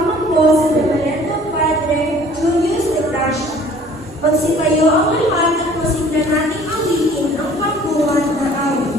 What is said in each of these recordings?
lamang po sa Reverendo Padre Julius de Gracia. Magsipayo ang lahat at masigla nating awitin ang pagbuhat na awit.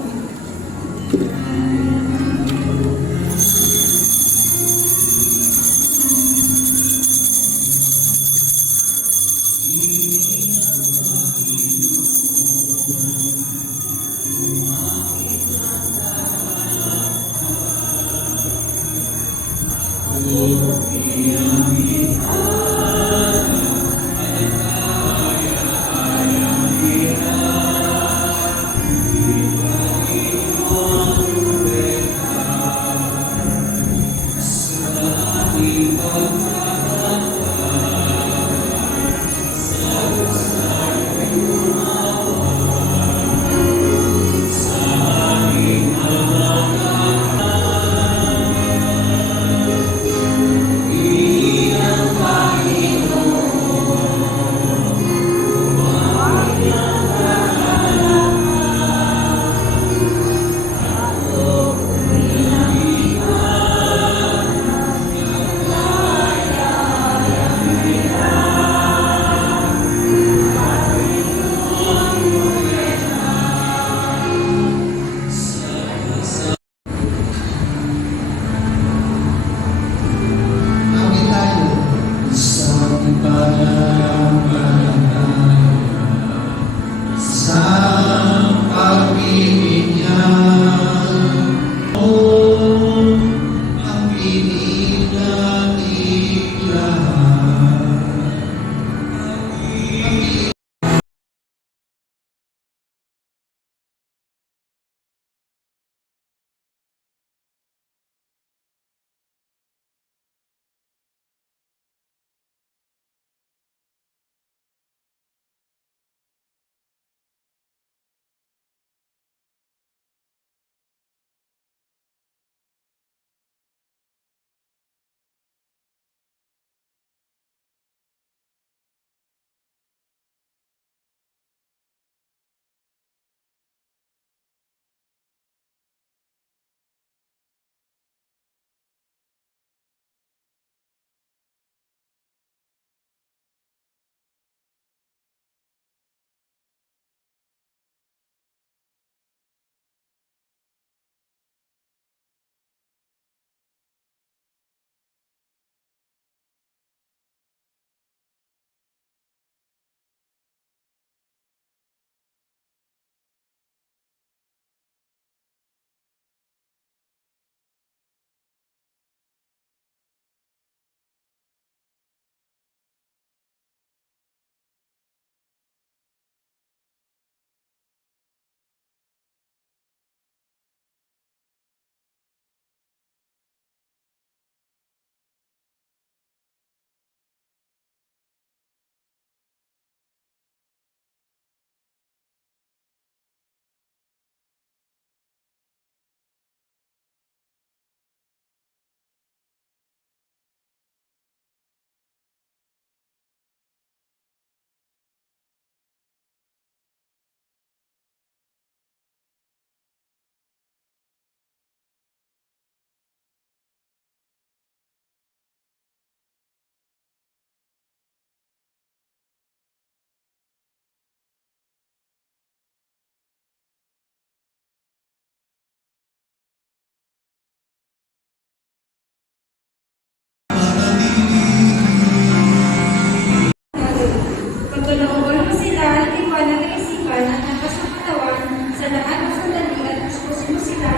Pagkalooban mo sila at tiwala ng isipan at lakas ng katawan sa lahat ng sandali at puspusin mo sila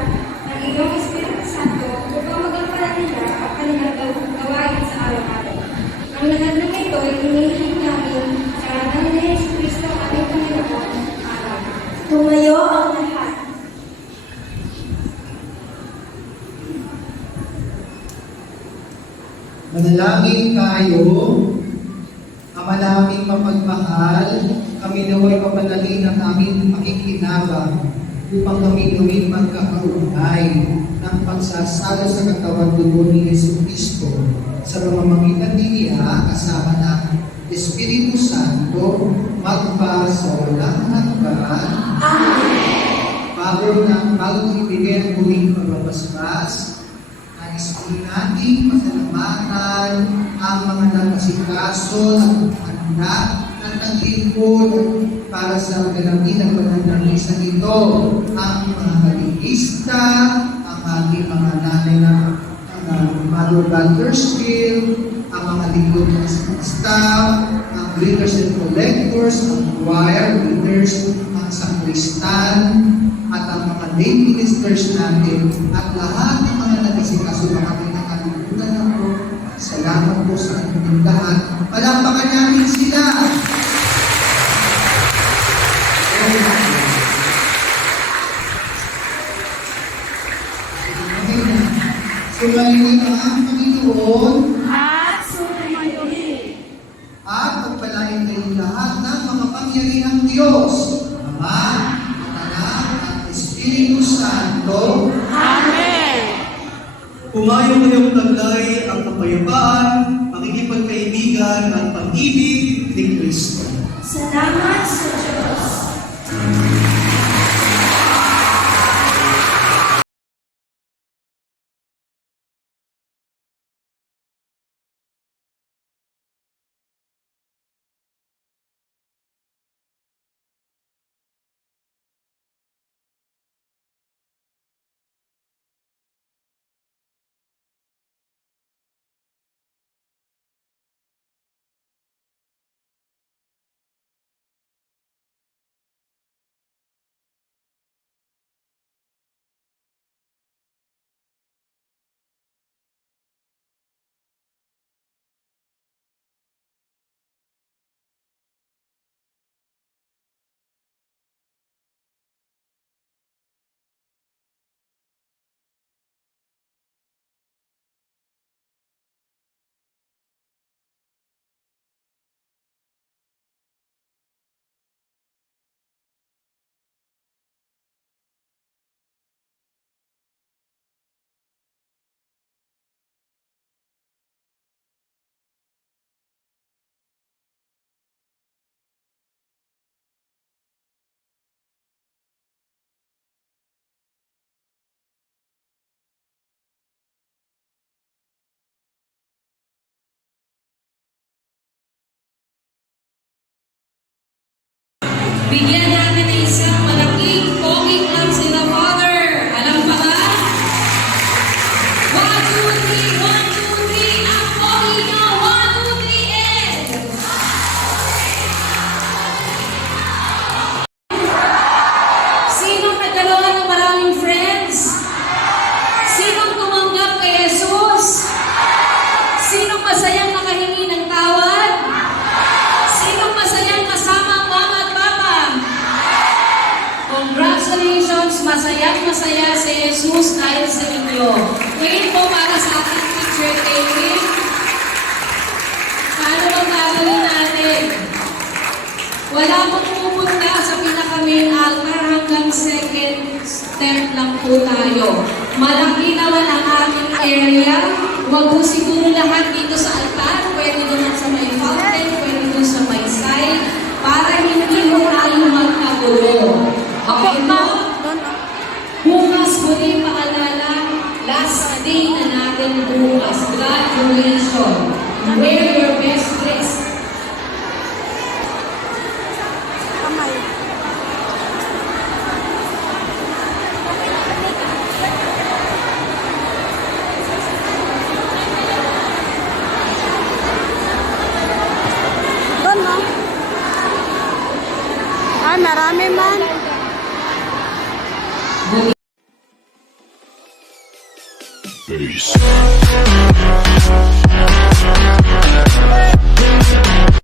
ng iyong Espiritu Santo upang magampanan nila ang kanilang gawain sa araw-araw. Ang lahat ng ito ay inihiling namin sa ngalan ni Jesucristo aming Panginoon. Amen. Tumayo ang lahat. Manalangin tayo. Ama naming mapagmahal, kami naway papanalin ang aming pakikinabang upang kami gawin magkakaugnay ng pagsasalo sa katawan dugo ni Jesucristo sa pamamagitan niya kasama ng Espiritu Santo magpa sa walang hanggan. Amen. Bago ibigay ang muling pagbabasbas, Nais po nating pasalamatan ang mga nagkasikaso at anak at naglingkod para sa ganapin ng pananalisa nito. Ang mga kaligista, ang ating mga nanay na Mother Bandersfield, ang mga lingkod ng staff, ang greeters and collectors, ang choir leaders, ang sakristan, at ang mga lay ministers natin, at lahat ng mga nagsikaso na kami nakalimutan na po. Salamat po sa inyong lahat. Palakpakan namin sila! Sumayin ang Panginoon At sumayohin. at pagpalain kayong lahat ng mga pangyarihang Diyos, Ama, Anak, at Espiritu Santo. Amen. Pumayo kayong taglay ang kapayapaan, pakikipagkaibigan at pag-ibig ni Kristo. Salamat sa Diyos. Bigyan natin ng isang malaking poging clap sila, Father. Alam pa ba? 1, 2, 3, 1, 2, 3. Ang pogi nyo, 1, 2, 3, and... Sinong nagdalawa ng maraming friends? Sinong tumanggap kay Jesus? Sinong masayang nakahingi ng tawad? Sinong masayang kasama ang mama at papa? Congratulations! Masayang-masaya si Jesus dahil sa inyo. Ngayon po para sa ating picture taking. Paano bang gagawin natin? Wala pong pupunta sa pinaka-main altar, hanggang second step lang po tayo. Malaki naman ang ating area. Huwag po siguro lahat dito sa altar. Pwede naman sa may fountain, pwede doon sa may side, para hindi mo tayo magkagulo. Okay po? Bukas muli paalala, last day na natin bukas, graduation. Wear your best dress. Doon, no? Ah, marami man. Peace.